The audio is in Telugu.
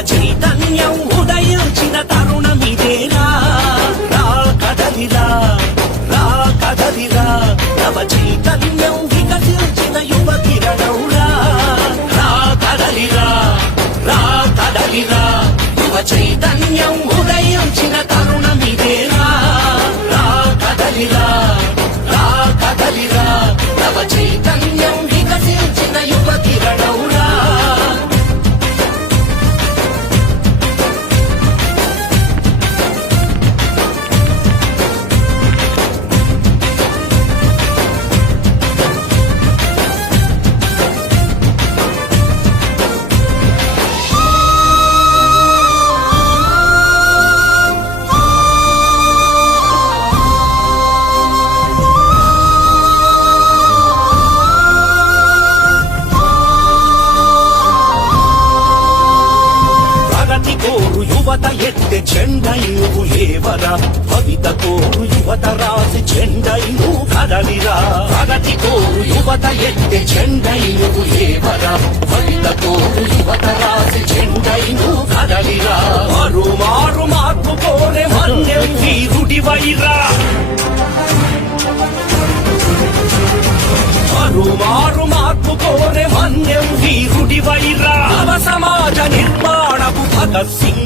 చైతన్యం ఉదయించిన తరుణమిదేరా రా కదలిరా రా కదలిరా నవ చైతన్యం వికసించిన యువ కిరణంరా రా కదలిరా రా కదలిరా యువ చైతన్యం ఉదయించిన తరుణమిదేరా రా కదలిరా రా కదలిరా నవ చైతన్యం వికసించిన యువ కిరణంరా యువత ఎత్తే చెండై నువ్వు లేవరా భవిత కోరు యువత రాసి చెండై నువ్వు కదలిరా ప్రగతి కోరు యువత ఎత్తే చెండై నువ్వు లేవరా భవిత కోరు యువత రాసి చెండై నువ్వు కదలిరా మారు మారు మార్పు కోరే మన్యం వీరుడి వైరా మారు మారు మార్పు కోరే మన్యం వీరుడి వైరా నవ సమాజ నిర్మాణపు భగత్